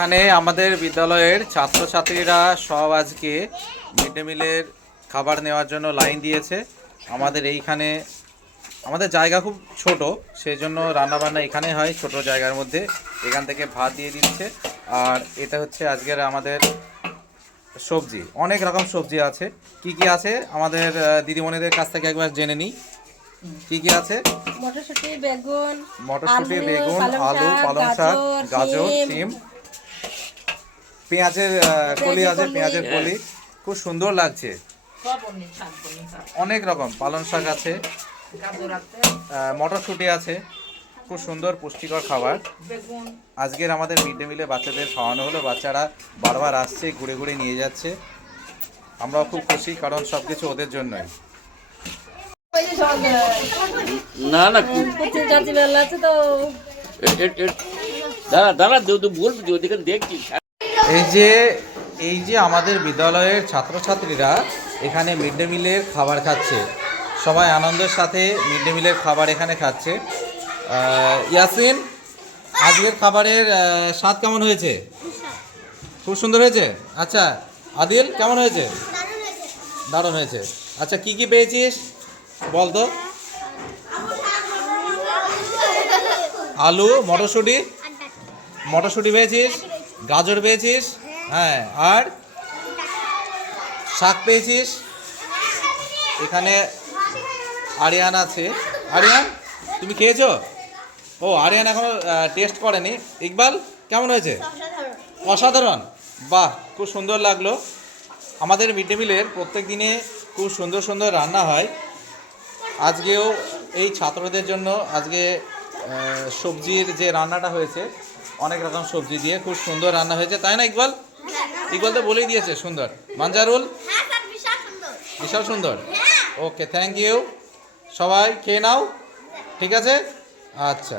এখানে আমাদের বিদ্যালয়ের ছাত্রছাত্রীরা সব আজকে মিড ডে মিলের খাবার নেওয়ার জন্য লাইন দিয়েছে। আমাদের এইখানে আমাদের জায়গা খুব ছোট, সেই জন্য রান্নাবান্না এখানে হয় ছোট জায়গার মধ্যে। এখান থেকে ভাত দিয়ে দিচ্ছে। আর এটা হচ্ছে আজকের আমাদের সবজি, অনেক রকম সবজি আছে। কি কি আছে আমাদের দিদিমণিদের কাছ থেকে একবার জেনে নিই। কি কি আছে? মটরশুঁটি, বেগুন, মটরশুঁটি, বেগুন, আলু, পালং শাক, গাজর, শিম, পেঁয়াজের কলি আছে, পেঁয়াজের কলি, খুব সুন্দর লাগছে। অনেক রকম পালং শাক আছে, মটরশুঁটি আছে, খুব সুন্দর পুষ্টিকর খাবার। আজকের আমাদের মিড ডে মিলে বাচ্চাদের খাওয়ানো হলো। বাচ্চারা বারবার আসছে, ঘুরে ঘুরে নিয়ে যাচ্ছে। আমরাও খুব খুশি, কারণ সব কিছু ওদের জন্যই। না না দাঁড়া দাঁড়া বলবি ওদিকে দেখছি। এই যে আমাদের বিদ্যালয়ের ছাত্রছাত্রীরা এখানে মিড ডে মিলের খাবার খাচ্ছে। সবাই আনন্দের সাথে মিড ডে মিলের খাবার এখানে খাচ্ছে। ইয়াসিন, আজকের খাবারের স্বাদ কেমন হয়েছে? খুব সুন্দর হয়েছে। আচ্ছা আদিল, কেমন হয়েছে? দারুণ হয়েছে। আচ্ছা কি কি পেয়েছিস বল তো? আলু, মটরশুঁটি পেয়েছিস, গাজর পেয়েছিস, হ্যাঁ, আর শাক পেয়েছিস। এখানে আরিয়ান আছে। আরিয়ান, তুমি খেয়েছো? ও, আরিয়ান এখনো টেস্ট করেনি। ইকবাল, কেমন হয়েছে? অসাধারণ। বাহ, খুব সুন্দর লাগলো। আমাদের মিড ডে মিলের প্রত্যেক দিনে খুব সুন্দর সুন্দর রান্না হয়। আজকেও এই ছাত্রদের জন্য আজকে সবজির যে রান্নাটা হয়েছে, অনেক রকম সবজি দিয়ে খুব সুন্দর রান্না হয়েছে, তাই না ইকবাল? ইকবাল তো বলেই দিয়েছে সুন্দর। মানজারুল, বিশাল সুন্দর। ওকে, থ্যাংক ইউ। সবাই খেয়ে নাও, ঠিক আছে? আচ্ছা।